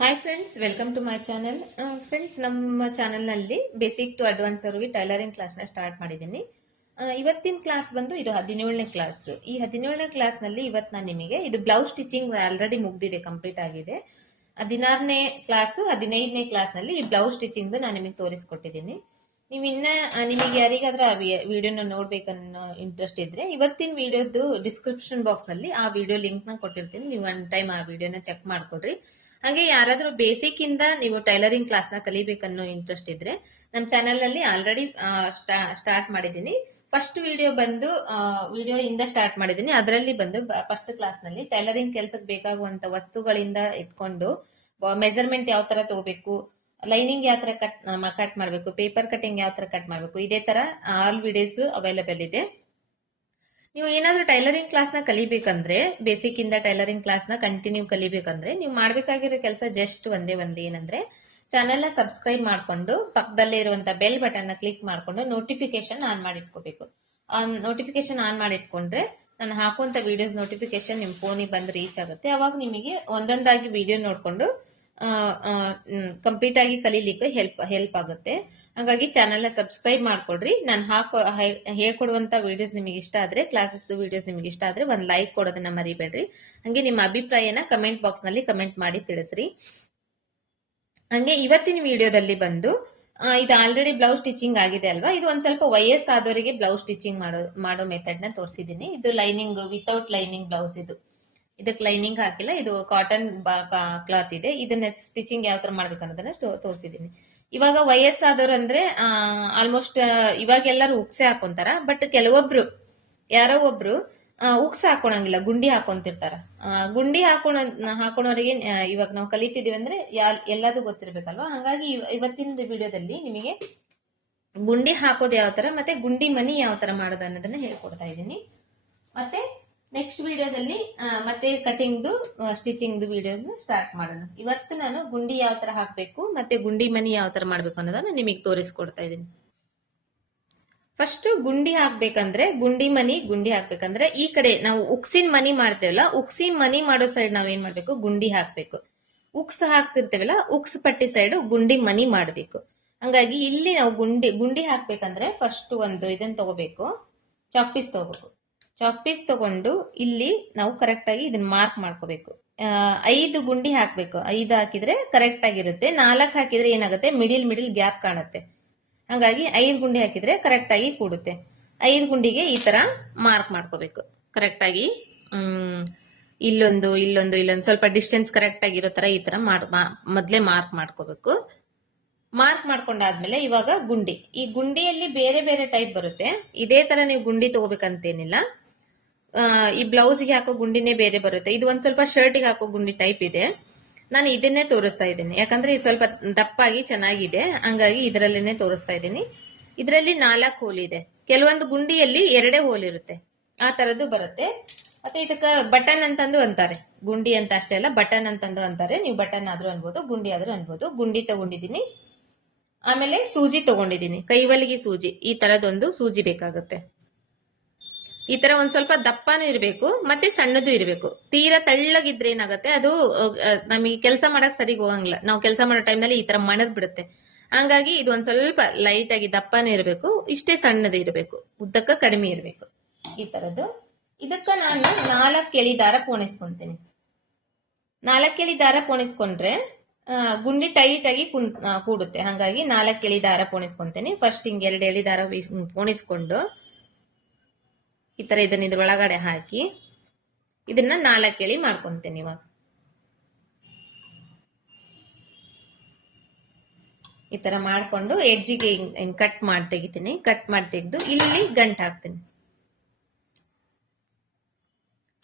Hi friends welcome to my channel friends ನಮ್ಮ ಚಾನೆಲ್ನಲ್ಲಿ basic to advance ಅವ್ರಿಗೆ tailoring ಕ್ಲಾಸ್ನ ಸ್ಟಾರ್ಟ್ ಮಾಡಿದ್ದೀನಿ. ಇವತ್ತಿನ ಕ್ಲಾಸ್ ಬಂದು ಇದು ಹದಿನೇಳನೇ ಕ್ಲಾಸ್ ಈ ಹದಿನೇಳನೇ ಕ್ಲಾಸ್ನಲ್ಲಿ ಇವತ್ತು ನಾನು ನಿಮಗೆ ಇದು ಬ್ಲೌಸ್ ಸ್ಟಿಚಿಂಗ್ ಆಲ್ರೆಡಿ ಮುಗ್ದಿದೆ ಕಂಪ್ಲೀಟ್ ಆಗಿದೆ. ಹದಿನಾರನೇ ಕ್ಲಾಸು ಹದಿನೈದನೇ ಕ್ಲಾಸ್ನಲ್ಲಿ ಈ ಬ್ಲೌಸ್ ಸ್ಟಿಚಿಂಗ್ ನಾನು ನಿಮಗೆ ತೋರಿಸ್ಕೊಟ್ಟಿದ್ದೀನಿ. ನೀವು ಇನ್ನ ನಿಮಗೆ ಯಾರಿಗಾದ್ರೂ ಆ ವಿಡಿಯೋನ ನೋಡ್ಬೇಕನ್ನೋ ಇಂಟ್ರೆಸ್ಟ್ ಇದ್ರೆ ಇವತ್ತಿನ ವಿಡಿಯೋದು ಡಿಸ್ಕ್ರಿಪ್ಷನ್ ಬಾಕ್ಸ್ನಲ್ಲಿ ಆ ವಿಡಿಯೋ ಲಿಂಕ್ನ ಕೊಟ್ಟಿರ್ತೀನಿ. ನೀವು ಒನ್ ಟೈಮ್ ಆ ವಿಡಿಯೋನ ಚೆಕ್ ಮಾಡ್ಕೊಡ್ರಿ. ಹಾಗೆ ಯಾರಾದರೂ ಬೇಸಿಕ್ ಇಂದ ನೀವು ಟೈಲರಿಂಗ್ ಕ್ಲಾಸ್ನ ಕಲಿಬೇಕನ್ನೋ ಇಂಟ್ರೆಸ್ಟ್ ಇದ್ರೆ ನಮ್ಮ ಚಾನೆಲ್ನಲ್ಲಿ ಆಲ್ರೆಡಿ ಸ್ಟಾರ್ಟ್ ಮಾಡಿದ್ದೀನಿ. ಫಸ್ಟ್ ವಿಡಿಯೋ ಬಂದು ವಿಡಿಯೋ ಇಂದ ಸ್ಟಾರ್ಟ್ ಮಾಡಿದ್ದೀನಿ. ಅದರಲ್ಲಿ ಬಂದು ಫಸ್ಟ್ ಕ್ಲಾಸ್ನಲ್ಲಿ ಟೈಲರಿಂಗ್ ಕೆಲಸಕ್ಕೆ ಬೇಕಾಗುವಂತ ವಸ್ತುಗಳಿಂದ ಇಟ್ಕೊಂಡು ಮೆಸರ್ಮೆಂಟ್ ಯಾವ ತರ ತಗೋಬೇಕು ಲೈನಿಂಗ್ ಯಾವ ತರ ಕಟ್ ಕಟ್ ಮಾಡಬೇಕು ಪೇಪರ್ ಕಟಿಂಗ್ ಯಾವ ತರ ಕಟ್ ಮಾಡಬೇಕು, ಇದೇ ತರ ಆಲ್ ವಿಡಿಯೋಸ್ ಅವೈಲೇಬಲ್ ಇದೆ. ನೀವು ಏನಾದ್ರೂ ಟೈಲರಿಂಗ್ ಕ್ಲಾಸ್ನ ಕಲಿಬೇಕಂದ್ರೆ ಬೇಸಿಕ್ ಇಂದ ಟೈಲರಿಂಗ್ ಕ್ಲಾಸ್ನ ಕಂಟಿನ್ಯೂ ಕಲಿಬೇಕಂದ್ರೆ, ನೀವು ಮಾಡ್ಬೇಕಾಗಿರೋ ಕೆಲಸ ಜಸ್ಟ್ ಒಂದೇ ಒಂದೇ ಏನಂದ್ರೆ ಚಾನೆಲ್ನ ಸಬ್ಸ್ಕ್ರೈಬ್ ಮಾಡ್ಕೊಂಡು, ಪಕ್ಕದಲ್ಲೇ ಇರುವಂತ ಬೆಲ್ ಬಟನ್ನ ಕ್ಲಿಕ್ ಮಾಡ್ಕೊಂಡು ನೋಟಿಫಿಕೇಶನ್ ಆನ್ ಮಾಡಿಟ್ಕೋಬೇಕು. ನೋಟಿಫಿಕೇಶನ್ ಆನ್ ಮಾಡಿಟ್ಕೊಂಡ್ರೆ, ನಾನು ಹಾಕುವಂತ ವಿಡಿಯೋಸ್ ನೋಟಿಫಿಕೇಶನ್ ನಿಮ್ ಫೋನಿಗೆ ಬಂದು ರೀಚ್ ಆಗುತ್ತೆ. ಅವಾಗ ನಿಮಗೆ ಒಂದೊಂದಾಗಿ ವಿಡಿಯೋ ನೋಡ್ಕೊಂಡು ಕಂಪ್ಲೀಟ್ ಆಗಿ ಕಲೀಲಿಕ್ಕೆ ಹೆಲ್ಪ್ ಹೆಲ್ಪ್ ಆಗುತ್ತೆ. ಹಾಗಾಗಿ ಚಾನೆಲ್ನ ಸಬ್ಸ್ಕ್ರೈಬ್ ಮಾಡ್ಕೊಡ್ರಿ ನಾನು ಹಾಕೋ ಹೇಳ್ಕೊಡುವಂಥ ಹೇಳ್ಕೊಡುವಂತ ವಿಡಿಯೋಸ್ ನಿಮಗೆ ಇಷ್ಟ ಆದ್ರೆ ಕ್ಲಾಸಸ್ ವಿಡಿಯೋಸ್ ನಿಮಗೆ ಇಷ್ಟ ಆದ್ರೆ ಒಂದ್ ಲೈಕ್ ಕೊಡೋದನ್ನ ಮರಿಬೇಡ್ರಿ. ಹಂಗೆ ನಿಮ್ಮ ಅಭಿಪ್ರಾಯನ ಕಮೆಂಟ್ ಬಾಕ್ಸ್ನಲ್ಲಿ ಕಮೆಂಟ್ ಮಾಡಿ ತಿಳಿಸ್ರಿ. ಹಂಗೆ ಇವತ್ತಿನ ವಿಡಿಯೋದಲ್ಲಿ ಬಂದು ಇದು ಆಲ್ರೆಡಿ ಬ್ಲೌಸ್ ಸ್ಟಿಚಿಂಗ್ ಆಗಿದೆ ಅಲ್ವಾ? ಇದು ಒಂದ್ ಸ್ವಲ್ಪ ವಯಸ್ಸಾದವರಿಗೆ ಬ್ಲೌಸ್ ಸ್ಟಿಚಿಂಗ್ ಮಾಡೋ ಮಾಡೋ ಮೆಥಡ್ನ ತೋರಿಸಿದ್ದೀನಿ ಇದು ಲೈನಿಂಗ್ ವಿತೌಟ್ ಲೈನಿಂಗ್ ಬ್ಲೌಸ್ ಇದು. ಇದಕ್ಕೆ ಲೈನಿಂಗ್ ಹಾಕಿಲ್ಲ, ಇದು ಕಾಟನ್ ಕ್ಲಾತ್ ಇದೆ. ಇದನ್ನ ಸ್ಟಿಚಿಂಗ್ ಯಾವ ತರ ಮಾಡ್ಬೇಕು ಅನ್ನೋದನ್ನ ತೋರಿಸಿದ್ದೀನಿ ಇವಾಗ ವಯಸ್ಸಾದವ್ರು ಅಂದ್ರೆ ಆಲ್ಮೋಸ್ಟ್ ಇವಾಗ ಎಲ್ಲರೂ ಉಕ್ಸೆ ಹಾಕೊಂತಾರ. ಬಟ್ ಕೆಲವೊಬ್ರು, ಯಾರೋ ಒಬ್ರು ಉಕ್ಸೆ ಹಾಕೊಳಂಗಿಲ್ಲ, ಗುಂಡಿ ಹಾಕೊಂತಿರ್ತಾರ. ಗುಂಡಿ ಹಾಕೊಳ, ಹಾಕೊಳೋರಿಗೆ ಇವಾಗ ನಾವು ಕಲಿತಿದೀವಿ ಅಂದ್ರೆ ಎಲ್ಲದೂ ಗೊತ್ತಿರ್ಬೇಕಲ್ವಾ? ಹಂಗಾಗಿ ಇವ- ಇವತ್ತಿನ ವಿಡಿಯೋದಲ್ಲಿ ನಿಮಗೆ ಗುಂಡಿ ಹಾಕೋದು ಯಾವ ತರ ಮತ್ತೆ ಗುಂಡಿ ಮನಿ ಯಾವ ತರ ಮಾಡೋದು ಅನ್ನೋದನ್ನ ಹೇಳ್ಕೊಡ್ತಾ ಇದ್ದೀನಿ. ಮತ್ತೆ ನೆಕ್ಸ್ಟ್ ವಿಡಿಯೋದಲ್ಲಿ ಮತ್ತೆ ಕಟಿಂಗ್ದು ಸ್ಟಿಚಿಂಗ್ದು ವಿಡಿಯೋಸ್ ಸ್ಟಾರ್ಟ್ ಮಾಡೋಣ. ಇವತ್ತು ನಾನು ಗುಂಡಿ ಯಾವ ತರ ಹಾಕಬೇಕು, ಮತ್ತೆ ಗುಂಡಿ ಮನಿ ಯಾವ ತರ ಮಾಡಬೇಕು ಅನ್ನೋದನ್ನ ನಿಮಗೆ ತೋರಿಸ್ಕೊಡ್ತಾ ಇದ್ದೀನಿ ಫಸ್ಟ್ ಗುಂಡಿ ಹಾಕ್ಬೇಕಂದ್ರೆ, ಗುಂಡಿ ಮನಿ, ಗುಂಡಿ ಹಾಕ್ಬೇಕಂದ್ರೆ, ಈ ಕಡೆ ನಾವು ಉಕ್ಸಿನ ಮನಿ ಮಾಡ್ತೇವಲ್ಲ, ಉಕ್ಸಿನ ಮನಿ ಮಾಡೋ ಸೈಡ್ ನಾವ್ ಏನ್ ಮಾಡ್ಬೇಕು, ಗುಂಡಿ ಹಾಕ್ಬೇಕು. ಉಕ್ಸ್ ಹಾಕ್ತಿರ್ತೇವಲ್ಲ, ಉಕ್ಸ್ ಪಟ್ಟಿ ಸೈಡ್ ಗುಂಡಿ ಮನಿ ಮಾಡ್ಬೇಕು. ಹಂಗಾಗಿ ಇಲ್ಲಿ ನಾವು ಗುಂಡಿ ಗುಂಡಿ ಹಾಕ್ಬೇಕಂದ್ರೆ ಫಸ್ಟ್ ಒಂದು ಇದನ್ನ ತಗೋಬೇಕು ಚಾಕ್ ತಗೋಬೇಕು. ಚಾಕ್ ಪೀಸ್ ತಗೊಂಡು ಇಲ್ಲಿ ನಾವು ಕರೆಕ್ಟ್ ಆಗಿ ಇದನ್ನ ಮಾರ್ಕ್ ಮಾಡ್ಕೋಬೇಕು. ಐದು ಗುಂಡಿ ಹಾಕ್ಬೇಕು. ಐದು ಹಾಕಿದ್ರೆ ಕರೆಕ್ಟ್ ಆಗಿರುತ್ತೆ. ನಾಲ್ಕು ಹಾಕಿದ್ರೆ ಏನಾಗುತ್ತೆ? ಮಿಡಿಲ್ ಮಿಡಿಲ್ ಗ್ಯಾಪ್ ಕಾಣುತ್ತೆ. ಹಂಗಾಗಿ ಐದು ಗುಂಡಿ ಹಾಕಿದ್ರೆ ಕರೆಕ್ಟ್ ಆಗಿ ಕೂಡುತ್ತೆ. ಐದು ಗುಂಡಿಗೆ ಈ ತರ ಮಾರ್ಕ್ ಮಾಡ್ಕೋಬೇಕು. ಕರೆಕ್ಟ್ ಆಗಿ ಇಲ್ಲೊಂದು ಇಲ್ಲೊಂದು ಇಲ್ಲೊಂದು, ಸ್ವಲ್ಪ ಡಿಸ್ಟೆನ್ಸ್ ಕರೆಕ್ಟ್ ಆಗಿರೋ ತರ ಈ ತರ ಮಾಡ್ ಮೊದ್ಲೇ ಮಾರ್ಕ್ ಮಾಡ್ಕೋಬೇಕು. ಮಾರ್ಕ್ ಮಾಡ್ಕೊಂಡಾದ್ಮೇಲೆ ಇವಾಗ ಗುಂಡಿ. ಈ ಗುಂಡಿಯಲ್ಲಿ ಬೇರೆ ಬೇರೆ ಟೈಪ್ ಬರುತ್ತೆ. ಇದೇ ತರ ನೀವು ಗುಂಡಿ ತಗೋಬೇಕಂತೇನಿಲ್ಲ. ಈ ಬ್ಲೌಸ್ಗೆ ಹಾಕೋ ಗುಂಡಿನೇ ಬೇರೆ ಬರುತ್ತೆ. ಇದು ಒಂದ್ ಸ್ವಲ್ಪ ಶರ್ಟಿಗೆ ಹಾಕೋ ಗುಂಡಿ ಟೈಪ್ ಇದೆ. ನಾನು ಇದನ್ನೇ ತೋರಿಸ್ತಾ ಇದ್ದೀನಿ. ಯಾಕಂದ್ರೆ ಇದು ಸ್ವಲ್ಪ ದಪ್ಪಾಗಿ ಚೆನ್ನಾಗಿದೆ. ಹಂಗಾಗಿ ಇದರಲ್ಲೇನೆ ತೋರಿಸ್ತಾ ಇದ್ದೀನಿ. ಇದರಲ್ಲಿ ನಾಲ್ಕು ಹೋಲ್ ಇದೆ. ಕೆಲವೊಂದು ಗುಂಡಿಯಲ್ಲಿ ಎರಡೇ ಹೋಲ್ ಇರುತ್ತೆ. ಆ ತರದ್ದು ಬರುತ್ತೆ. ಮತ್ತೆ ಇದಕ್ಕೆ ಬಟನ್ ಅಂತಂದು ಅಂತಾರೆ. ಗುಂಡಿ ಅಂತ ಅಷ್ಟೇ ಅಲ್ಲ, ಬಟನ್ ಅಂತಂದು ಅಂತಾರೆ. ನೀವು ಬಟನ್ ಆದ್ರೂ ಅನ್ಬೋದು, ಗುಂಡಿ ಆದ್ರೂ ಅನ್ಬೋದು. ಗುಂಡಿ ತಗೊಂಡಿದ್ದೀನಿ. ಆಮೇಲೆ ಸೂಜಿ ತಗೊಂಡಿದ್ದೀನಿ. ಕೈವಲಿಗೆ ಸೂಜಿ. ಈ ತರದೊಂದು ಸೂಜಿ ಬೇಕಾಗುತ್ತೆ. ಈ ತರ ಒಂದ್ ಸ್ವಲ್ಪ ದಪ್ಪನೂ ಇರಬೇಕು, ಮತ್ತೆ ಸಣ್ಣದು ಇರಬೇಕು. ತೀರಾ ತಳ್ಳಗಿದ್ರೆ ಏನಾಗುತ್ತೆ, ಅದು ನಮಗೆ ಕೆಲಸ ಮಾಡಕ್ ಸರಿಗ್ ಹೋಗಂಗಿಲ್ಲ. ನಾವು ಕೆಲಸ ಮಾಡೋ ಟೈಮ್ನಲ್ಲಿ ಈ ತರ ಮಣದ್ ಬಿಡುತ್ತೆ. ಹಂಗಾಗಿ ಇದು ಒಂದ್ ಸ್ವಲ್ಪ ಲೈಟ್ ಆಗಿ ದಪ್ಪನೇ ಇರಬೇಕು, ಇಷ್ಟೇ ಸಣ್ಣದು ಇರಬೇಕು. ಉದ್ದಕ್ಕ ಕಡಿಮೆ ಇರಬೇಕು. ಈ ತರದ್ದು. ಇದಕ್ಕ ನಾನು ನಾಲ್ಕು ಎಳಿ ದಾರ ಪೋಣಿಸ್ಕೊಂತೀನಿ. ನಾಲ್ಕು ಎಳಿ ದಾರ ಪೋಣಿಸ್ಕೊಂಡ್ರೆ ಗುಂಡಿ ಟೈಟ್ ಆಗಿ ಕೂಡುತ್ತೆ. ಹಂಗಾಗಿ ನಾಲ್ಕು ಎಳಿ ದಾರ ಪೋಣಿಸ್ಕೊಂತೀನಿ. ಫಸ್ಟ್ ಹಿಂಗೆ ಎರಡು ಎಳಿ ದಾರ ಪೋಣಿಸ್ಕೊಂಡು ಈ ತರ ಇದನ್ನ ಇದ್ರ ಒಳಗಡೆ ಹಾಕಿ ಇದನ್ನ ನಾಲ್ಕು ಎಳಿ ಮಾಡ್ಕೊಂತೇನೆ ಇವಾಗ. ಈ ತರ ಮಾಡ್ಕೊಂಡು ಎಡ್ಜಿಗೆ ಹಿಂಗ್ ಕಟ್ ಮಾಡಿ ತೆಗಿತೀನಿ. ಕಟ್ ಮಾಡಿ ತೆಗೆದು ಇಲ್ಲಿ ಗಂಟು ಹಾಕ್ತೀನಿ.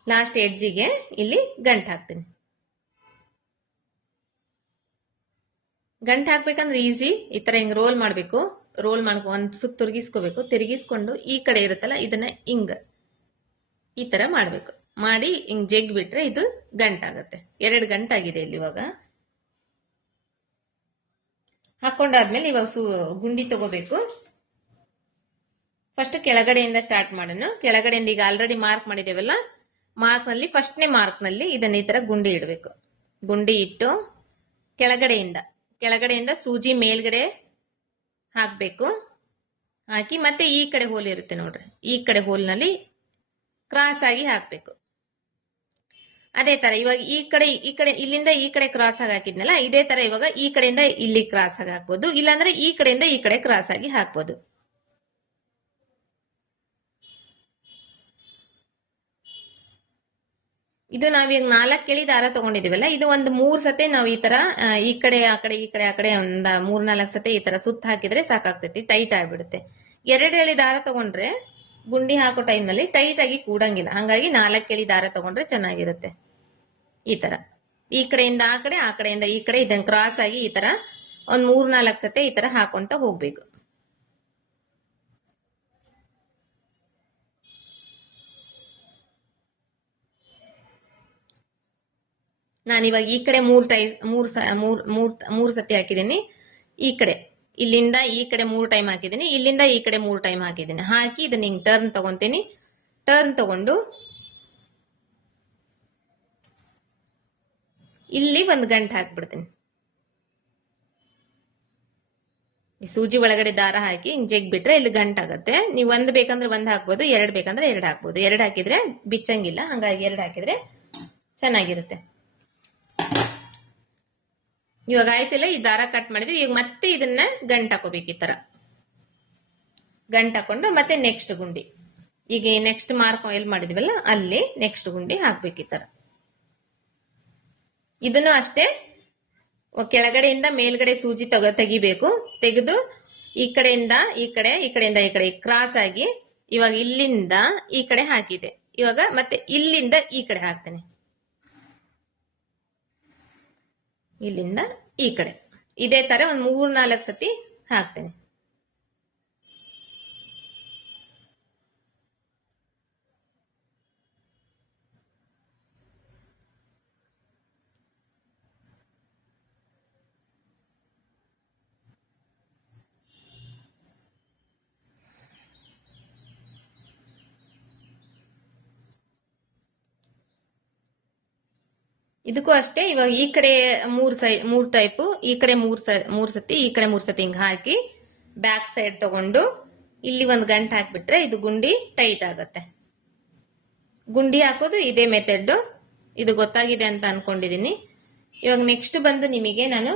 ಲಾಸ್ಟ್ ಎಡ್ಜಿಗೆ ಇಲ್ಲಿ ಗಂಟು ಹಾಕ್ತೀನಿ. ಗಂಟು ಹಾಕ್ಬೇಕಂದ್ರೆ ಈಸಿ ಈ ತರ ಹಿಂಗ್ ರೋಲ್ ಮಾಡ್ಬೇಕು. ರೋಲ್ ಮಾಡ್ಕೊ, ಒಂದ್ ಸುತ್ತ ತಿರುಗಿಸ್ಕೋಬೇಕು. ತಿರುಗಿಸ್ಕೊಂಡು ಈ ಕಡೆ ಇರುತ್ತಲ್ಲ, ಇದನ್ನ ಹಿಂಗ ಈ ತರ ಮಾಡ್ಬೇಕು. ಮಾಡಿ ಹಿಂಗ್ ಜಗ್ ಬಿಟ್ರೆ ಇದು ಗಂಟಾಗತ್ತೆ. ಎರಡು ಗಂಟಾಗಿದೆ ಇಲ್ಲಿ ಇವಾಗ. ಹಾಕೊಂಡಾದ್ಮೇಲೆ ಇವಾಗ ಸು ಗುಂಡಿ ತಗೋಬೇಕು. ಫಸ್ಟ್ ಕೆಳಗಡೆಯಿಂದ ಸ್ಟಾರ್ಟ್ ಮಾಡೋಣ. ಕೆಳಗಡೆಯಿಂದ ಈಗ ಆಲ್ರೆಡಿ ಮಾರ್ಕ್ ಮಾಡಿದೇವಲ್ಲ ಮಾರ್ಕ್ನಲ್ಲಿ ಫಸ್ಟ್ನೇ ಮಾರ್ಕ್ನಲ್ಲಿ ಇದನ್ನ ಈ ತರ ಗುಂಡಿ ಇಡಬೇಕು. ಗುಂಡಿ ಇಟ್ಟು ಕೆಳಗಡೆಯಿಂದ ಕೆಳಗಡೆಯಿಂದ ಸೂಜಿ ಮೇಲ್ಗಡೆ ಹಾಕಬೇಕು. ಹಾಕಿ ಮತ್ತೆ ಈ ಕಡೆ ಹೋಲ್ ಇರುತ್ತೆ ನೋಡ್ರಿ. ಈ ಕಡೆ ಹೋಲ್ನಲ್ಲಿ ಕ್ರಾಸ್ ಆಗಿ ಹಾಕಬೇಕು. ಅದೇ ತರ ಇವಾಗ ಈ ಕಡೆ ಈ ಕಡೆ, ಇಲ್ಲಿಂದ ಈ ಕಡೆ ಕ್ರಾಸ್ ಆಗಿ ಹಾಕಿದ್ನಲ್ಲ, ಇದೇ ತರ ಇವಾಗ ಈ ಕಡೆಯಿಂದ ಇಲ್ಲಿ ಕ್ರಾಸ್ ಆಗಿ ಹಾಕ್ಬೋದು. ಇಲ್ಲಾಂದ್ರೆ ಈ ಕಡೆಯಿಂದ ಈ ಕಡೆ ಕ್ರಾಸ್ ಆಗಿ ಹಾಕ್ಬೋದು. ಇದು ನಾವೀಗ ನಾಲ್ಕು ಕೇಳಿ ದಾರ ತಗೊಂಡಿದೀವಲ್ಲ, ಇದು ಒಂದು ಮೂರ್ ಸತೆ ನಾವು ಈ ತರ ಈ ಕಡೆ, ಆ ಕಡೆ, ಈ ಕಡೆ, ಆ ಕಡೆ ಒಂದ್ ಮೂರ್ ನಾಲ್ಕು ಸತೆ ಈ ತರ ಸುತ್ತ ಹಾಕಿದ್ರೆ ಸಾಕಾಗ್ತೈತಿ ಟೈಟ್ ಆಗ್ಬಿಡುತ್ತೆ. ಎರಡು ಎಳಿ ದಾರ ತಗೊಂಡ್ರೆ ಗುಂಡಿ ಹಾಕೋ ಟೈಮ್ನಲ್ಲಿ ಟೈಟ್ ಆಗಿ ಕೂಡಂಗಿಲ್ಲ. ಹಂಗಾಗಿ ನಾಲ್ಕು ಎಲಿ ದಾರ ತಗೊಂಡ್ರೆ ಚೆನ್ನಾಗಿರುತ್ತೆ. ಈ ತರ. ಈ ಕಡೆಯಿಂದ ಆ ಕಡೆ, ಆ ಕಡೆಯಿಂದ ಈ ಕಡೆ ಇದನ್ನ ಕ್ರಾಸ್ ಆಗಿ ಈ ತರ ಒಂದ್ ಮೂರ್ ನಾಲ್ಕು ಸತೆ ಈ ತರ ಹಾಕೊಂತ ಹೋಗ್ಬೇಕು. ನಾನಿವಾಗ ಈ ಕಡೆ ಮೂರ್ ಟೈ ಮೂರ್ ಮೂರ್ ಮೂರ್ ಮೂರ್ ಸತಿ ಹಾಕಿದ್ದೀನಿ. ಈ ಕಡೆ. ಇಲ್ಲಿಂದ ಈ ಕಡೆ ಮೂರು ಟೈಮ್ ಹಾಕಿದ್ದೀನಿ. ಇಲ್ಲಿಂದ ಈ ಕಡೆ ಮೂರು ಟೈಮ್ ಹಾಕಿದ್ದೀನಿ. ಹಾಕಿ ಇದನ್ನ ಹಿಂಗೆ ಟರ್ನ್ ತಗೊಂತೀನಿ. ಟರ್ನ್ ತಗೊಂಡು ಇಲ್ಲಿ ಒಂದು ಗಂಟೆ ಹಾಕ್ಬಿಡ್ತೀನಿ. ಸೂಜಿ ಒಳಗಡೆ ದಾರ ಹಾಕಿ ಹಿಂಗೆ ಜಗ್ ಬಿಟ್ರೆ ಇಲ್ಲಿ ಗಂಟು ಆಗುತ್ತೆ. ನೀವು ಒಂದ್ ಬೇಕಂದ್ರೆ ಒಂದ್ ಹಾಕ್ಬೋದು, ಎರಡು ಬೇಕಂದ್ರೆ ಎರಡು ಹಾಕ್ಬೋದು. ಎರಡು ಹಾಕಿದ್ರೆ ಬಿಚ್ಚಂಗಿಲ್ಲ. ಹಂಗಾಗಿ ಎರಡು ಹಾಕಿದ್ರೆ ಚೆನ್ನಾಗಿರುತ್ತೆ. ಇವಾಗ ಆಯ್ತಿಲ್ಲ, ಈ ದಾರ ಕಟ್ ಮಾಡಿದ್ವಿ. ಈಗ ಮತ್ತೆ ಇದನ್ನ ಗಂಟ್ ಹಾಕೋಬೇಕು ಈ ತರ. ಗಂಟ್ ಹಾಕೊಂಡು ಮತ್ತೆ ನೆಕ್ಸ್ಟ್ ಗುಂಡಿ. ಈಗ ನೆಕ್ಸ್ಟ್ ಮಾರ್ಕ್ ಎಲ್ಲಿ ಮಾಡಿದ್ವಲ್ಲ, ಅಲ್ಲಿ ನೆಕ್ಸ್ಟ್ ಗುಂಡಿ ಹಾಕ್ಬೇಕು ಈ ತರ. ಇದನ್ನು ಅಷ್ಟೇ ಕೆಳಗಡೆಯಿಂದ ಮೇಲ್ಗಡೆ ಸೂಜಿ ತಗ, ತೆಗಿಬೇಕು. ತೆಗೆದು ಈ ಕಡೆಯಿಂದ, ಈ ಕಡೆ, ಈ ಕಡೆಯಿಂದ, ಈ ಕಡೆ ಕ್ರಾಸ್ ಆಗಿ ಇವಾಗ ಇಲ್ಲಿಂದ ಈ ಕಡೆ ಹಾಕಿದೆ. ಇವಾಗ ಮತ್ತೆ ಇಲ್ಲಿಂದ ಈ ಕಡೆ ಹಾಕ್ತೇನೆ. ಇಲ್ಲಿಂದ ಈ ಕಡೆ. ಇದೇ ತರ ಒಂದ್ ಮೂರು ನಾಲ್ಕು ಸತಿ ಹಾಕ್ತೇನೆ. ಇದಕ್ಕೂ ಅಷ್ಟೇ, ಇವಾಗ ಈ ಕಡೆ ಮೂರ್ ಸೈ, ಮೂರ್ ಟೈಪು ಈ ಕಡೆ ಮೂರ್ ಸ, ಮೂರ್ ಸತಿ, ಈ ಕಡೆ ಮೂರ್ ಸತಿ ಹಿಂಗ್ ಹಾಕಿ ಬ್ಯಾಕ್ ಸೈಡ್ ತಗೊಂಡು ಇಲ್ಲಿ ಒಂದು ಗಂಟು ಹಾಕ್ಬಿಟ್ರೆ ಇದು ಗುಂಡಿ ಟೈಟ್ ಆಗತ್ತೆ. ಗುಂಡಿ ಹಾಕೋದು ಇದೇ ಮೆಥಡ್ ಇದು ಗೊತ್ತಾಗಿದೆ ಅಂತ ಅನ್ಕೊಂಡಿದೀನಿ. ಇವಾಗ ನೆಕ್ಸ್ಟ್ ಬಂದು ನಿಮಗೆ ನಾನು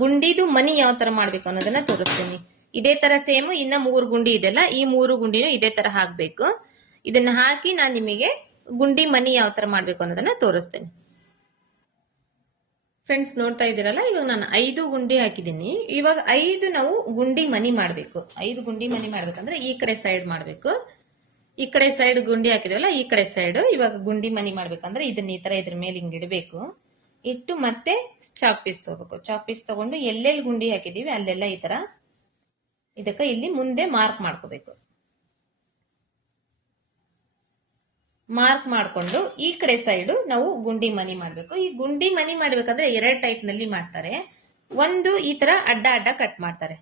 ಗುಂಡಿದು ಮನಿ ಯಾವ ತರ ಮಾಡ್ಬೇಕು ಅನ್ನೋದನ್ನ ತೋರಿಸ್ತೀನಿ. ಇದೇ ತರ ಸೇಮ್ ಇನ್ನ ಮೂರು ಗುಂಡಿ ಇದೆಲ್ಲ, ಈ ಮೂರು ಗುಂಡಿನೂ ಇದೇ ತರ ಹಾಕ್ಬೇಕು. ಇದನ್ನ ಹಾಕಿ ನಾನು ನಿಮಗೆ ಗುಂಡಿ ಮನಿ ಯಾವ ತರ ಮಾಡ್ಬೇಕು ಅನ್ನೋದನ್ನ ತೋರಿಸ್ತೇನೆ. ಫ್ರೆಂಡ್ಸ್ ನೋಡ್ತಾ ಇದ್ದೀರಲ್ಲ? ಇವಾಗ ನಾನು ಐದು ಗುಂಡಿ ಹಾಕಿದ್ದೀನಿ. ಇವಾಗ ಐದು ನಾವು ಗುಂಡಿ ಮನಿ ಮಾಡಬೇಕು. ಐದು ಗುಂಡಿ ಮನಿ ಮಾಡ್ಬೇಕಂದ್ರೆ ಈ ಕಡೆ ಸೈಡ್ ಮಾಡಬೇಕು. ಈ ಕಡೆ ಸೈಡ್ ಗುಂಡಿ ಹಾಕಿದ್ವಲ್ಲ, ಈ ಕಡೆ ಸೈಡ್ ಇವಾಗ ಗುಂಡಿ ಮನಿ ಮಾಡ್ಬೇಕಂದ್ರೆ ಇದನ್ನ ಈ ತರ ಇದ್ರ ಮೇಲೆ ಹಿಂಗೆ ಇಡಬೇಕು. ಇಟ್ಟು ಮತ್ತೆ ಚಾಕ್ ಪೀಸ್ ತಗೋಬೇಕು. ಚಾಕ್ ಪೀಸ್ ತಗೊಂಡು ಎಲ್ಲೆಲ್ಲಿ ಗುಂಡಿ ಹಾಕಿದೀವಿ, ಅಲ್ಲೆಲ್ಲ ಈ ತರ ಇದಕ್ಕೆ ಇಲ್ಲಿ ಮುಂದೆ ಮಾರ್ಕ್ ಮಾಡ್ಕೋಬೇಕು. ಮಾರ್ಕ್ ಮಾಡಿಕೊಂಡು ಈ ಕಡೆ ಸೈಡು ನಾವು ಗುಂಡಿ ಮನಿ ಮಾಡಬೇಕು. ಈ ಗುಂಡಿ ಮನಿ ಮಾಡಬೇಕಂದ್ರೆ ಎರಡು ಟೈಪ್ನಲ್ಲಿ ಮಾಡ್ತಾರೆ. ಒಂದು ಈ ತರ ಅಡ್ಡ ಅಡ್ಡ ಕಟ್ ಮಾಡ್ತಾರೆ.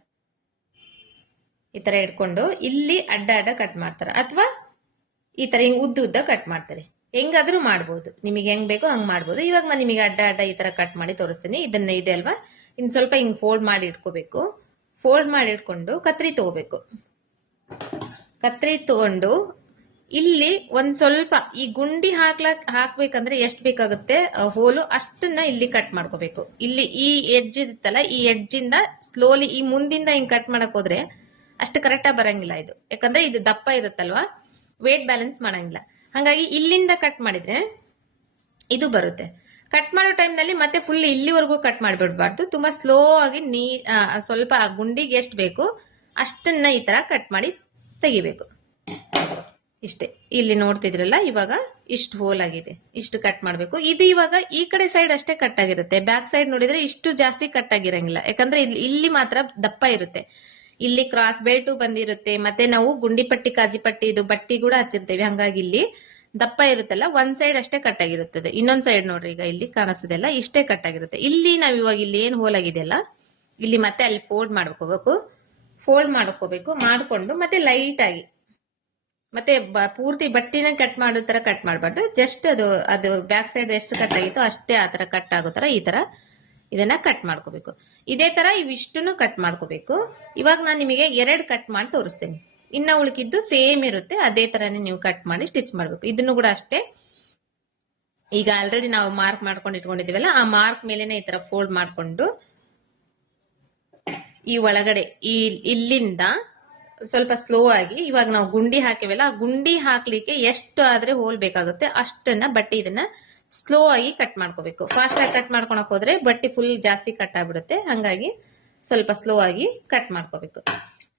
ಈ ತರ ಇಟ್ಕೊಂಡು ಇಲ್ಲಿ ಅಡ್ಡ ಅಡ್ಡ ಕಟ್ ಮಾಡ್ತಾರೆ. ಅಥವಾ ಈ ತರ ಹಿಂಗೆ ಉದ್ದ ಉದ್ದ ಕಟ್ ಮಾಡ್ತಾರೆ. ಹೆಂಗಾದರೂ ಮಾಡ್ಬೋದು. ನಿಮಗೆ ಹೆಂಗ್ ಬೇಕೋ ಹಂಗೆ ಮಾಡ್ಬೋದು. ಇವಾಗ ನಾನು ನಿಮಗೆ ಅಡ್ಡ ಅಡ್ಡ ಈ ತರ ಕಟ್ ಮಾಡಿ ತೋರಿಸ್ತೀನಿ. ಇದನ್ನ ಇದೆ ಅಲ್ವಾ? ಇನ್ನು ಸ್ವಲ್ಪ ಹಿಂಗೆ ಫೋಲ್ಡ್ ಮಾಡಿ ಇಟ್ಕೋಬೇಕು. ಫೋಲ್ಡ್ ಮಾಡಿ ಇಟ್ಕೊಂಡು ಕತ್ರಿ ತಗೋಬೇಕು. ಕತ್ರಿ ತಗೊಂಡು ಇಲ್ಲಿ ಒಂದ್ ಸ್ವಲ್ಪ ಈ ಗುಂಡಿ ಹಾಕ್ಲಕ್ ಹಾಕ್ಬೇಕಂದ್ರೆ ಎಷ್ಟ್ ಬೇಕಾಗುತ್ತೆ? ಹೋಲು ಅಷ್ಟನ್ನ ಇಲ್ಲಿ ಕಟ್ ಮಾಡ್ಕೋಬೇಕು. ಇಲ್ಲಿ ಈ ಎಡ್ಜ್ ಇರುತ್ತಲ್ಲ, ಈ ಎಡ್ಜ್ ಇಂದ ಸ್ಲೋಲಿ ಈ ಮುಂದಿಂದ ಹಿಂಗ್ ಕಟ್ ಮಾಡಕ್ ಹೋದ್ರೆ ಅಷ್ಟು ಕರೆಕ್ಟ್ ಆಗಿ ಬರಂಗಿಲ್ಲ ಇದು. ಯಾಕಂದ್ರೆ ಇದು ದಪ್ಪ ಇರುತ್ತಲ್ವಾ? ವೇಟ್ ಬ್ಯಾಲೆನ್ಸ್ ಮಾಡಂಗಿಲ್ಲ. ಹಾಗಾಗಿ ಇಲ್ಲಿಂದ ಕಟ್ ಮಾಡಿದ್ರೆ ಇದು ಬರುತ್ತೆ. ಕಟ್ ಮಾಡೋ ಟೈಮ್ನಲ್ಲಿ ಮತ್ತೆ ಫುಲ್ ಇಲ್ಲಿವರೆಗೂ ಕಟ್ ಮಾಡಿಬಿಡ್ಬಾರ್ದು. ತುಂಬಾ ಸ್ಲೋ ಆಗಿ ನೀ ಸ್ವಲ್ಪ ಗುಂಡಿಗೆ ಎಷ್ಟು ಬೇಕು, ಅಷ್ಟನ್ನ ಈ ತರ ಕಟ್ ಮಾಡಿ ತೆಗಿಬೇಕು. ಇಷ್ಟೇ. ಇಲ್ಲಿ ನೋಡ್ತಿದ್ರಲ್ಲ, ಇವಾಗ ಇಷ್ಟು ಹೋಲ್ ಆಗಿದೆ. ಇಷ್ಟು ಕಟ್ ಮಾಡಬೇಕು. ಇದು ಇವಾಗ ಈ ಕಡೆ ಸೈಡ್ ಅಷ್ಟೇ ಕಟ್ ಆಗಿರುತ್ತೆ. ಬ್ಯಾಕ್ ಸೈಡ್ ನೋಡಿದ್ರೆ ಇಷ್ಟು ಜಾಸ್ತಿ ಕಟ್ ಆಗಿರಂಗಿಲ್ಲ. ಯಾಕಂದ್ರೆ ಇಲ್ಲಿ ಮಾತ್ರ ದಪ್ಪ ಇರುತ್ತೆ. ಇಲ್ಲಿ ಕ್ರಾಸ್ ಬೆಲ್ಟು ಬಂದಿರುತ್ತೆ. ಮತ್ತೆ ನಾವು ಗುಂಡಿ ಪಟ್ಟಿ ಕಾಜಿ ಪಟ್ಟಿ ಇದು ಬಟ್ಟಿ ಕೂಡ ಹಚ್ಚಿರ್ತೇವೆ. ಹಂಗಾಗಿ ಇಲ್ಲಿ ದಪ್ಪ ಇರುತ್ತಲ್ಲ, ಒಂದ್ ಸೈಡ್ ಅಷ್ಟೇ ಕಟ್ ಆಗಿರುತ್ತದೆ. ಇನ್ನೊಂದ್ ಸೈಡ್ ನೋಡ್ರಿ, ಈಗ ಇಲ್ಲಿ ಕಾಣಿಸ್ತದೆಲ್ಲ, ಇಷ್ಟೇ ಕಟ್ ಆಗಿರುತ್ತೆ. ಇಲ್ಲಿ ನಾವ್ ಇವಾಗ ಇಲ್ಲಿ ಏನ್ ಹೋಲ್ ಆಗಿದೆಯಲ್ಲ ಇಲ್ಲಿ ಮತ್ತೆ ಅಲ್ಲಿ ಫೋಲ್ಡ್ ಮಾಡ್ಕೋಬೇಕು. ಫೋಲ್ಡ್ ಮಾಡ್ಕೋಬೇಕು, ಮಾಡ್ಕೊಂಡು ಮತ್ತೆ ಲೈಟ್ ಆಗಿ. ಮತ್ತೆ ಪೂರ್ತಿ ಬಟ್ಟಿನ ಕಟ್ ಮಾಡೋ ತರ ಕಟ್ ಮಾಡಬಾರ್ದು. ಜಸ್ಟ್ ಅದು ಅದು ಬ್ಯಾಕ್ ಸೈಡ್ ಎಷ್ಟು ಕಟ್ ಆಗಿತ್ತೋ ಅಷ್ಟೇ ಆ ತರ ಕಟ್ ಆಗೋ ತರ ಈ ತರ ಇದನ್ನ ಕಟ್ ಮಾಡ್ಕೋಬೇಕು. ಇದೇ ತರ ಇವಿಷ್ಟನ್ನು ಕಟ್ ಮಾಡ್ಕೋಬೇಕು. ಇವಾಗ ನಾನು ನಿಮಗೆ ಎರಡು ಕಟ್ ಮಾಡಿ ತೋರಿಸ್ತೇನೆ. ಇನ್ನ ಉಳಿಕಿದ್ದು ಸೇಮ್ ಇರುತ್ತೆ. ಅದೇ ತರನೇ ನೀವು ಕಟ್ ಮಾಡಿ ಸ್ಟಿಚ್ ಮಾಡಬೇಕು. ಇದನ್ನು ಕೂಡ ಅಷ್ಟೇ. ಈಗ ಆಲ್ರೆಡಿ ನಾವು ಮಾರ್ಕ್ ಮಾಡ್ಕೊಂಡು ಇಟ್ಕೊಂಡಿದ್ದೀವಲ್ಲ, ಆ ಮಾರ್ಕ್ ಮೇಲೆನೆ ಈ ತರ ಫೋಲ್ಡ್ ಮಾಡ್ಕೊಂಡು ಈ ಒಳಗಡೆ, ಈ, ಇಲ್ಲಿಂದ ಸ್ವಲ್ಪ ಸ್ಲೋ ಆಗಿ ಇವಾಗ ನಾವು ಗುಂಡಿ ಹಾಕಿವಲ್ಲ, ಆ ಗುಂಡಿ ಹಾಕ್ಲಿಕ್ಕೆ ಎಷ್ಟು ಆದ್ರೆ ಹೋಲ್ ಬೇಕಾಗುತ್ತೆ ಅಷ್ಟನ್ನ ಬಟ್ಟೆ ಇದನ್ನ ಸ್ಲೋ ಆಗಿ ಕಟ್ ಮಾಡ್ಕೋಬೇಕು. ಫಾಸ್ಟ್ ಆಗಿ ಕಟ್ ಮಾಡ್ಕೊಳಕ್ ಹೋದ್ರೆ ಬಟ್ಟೆ ಫುಲ್ ಜಾಸ್ತಿ ಕಟ್ ಆಗ್ಬಿಡುತ್ತೆ. ಹಂಗಾಗಿ ಸ್ವಲ್ಪ ಸ್ಲೋ ಆಗಿ ಕಟ್ ಮಾಡ್ಕೋಬೇಕು.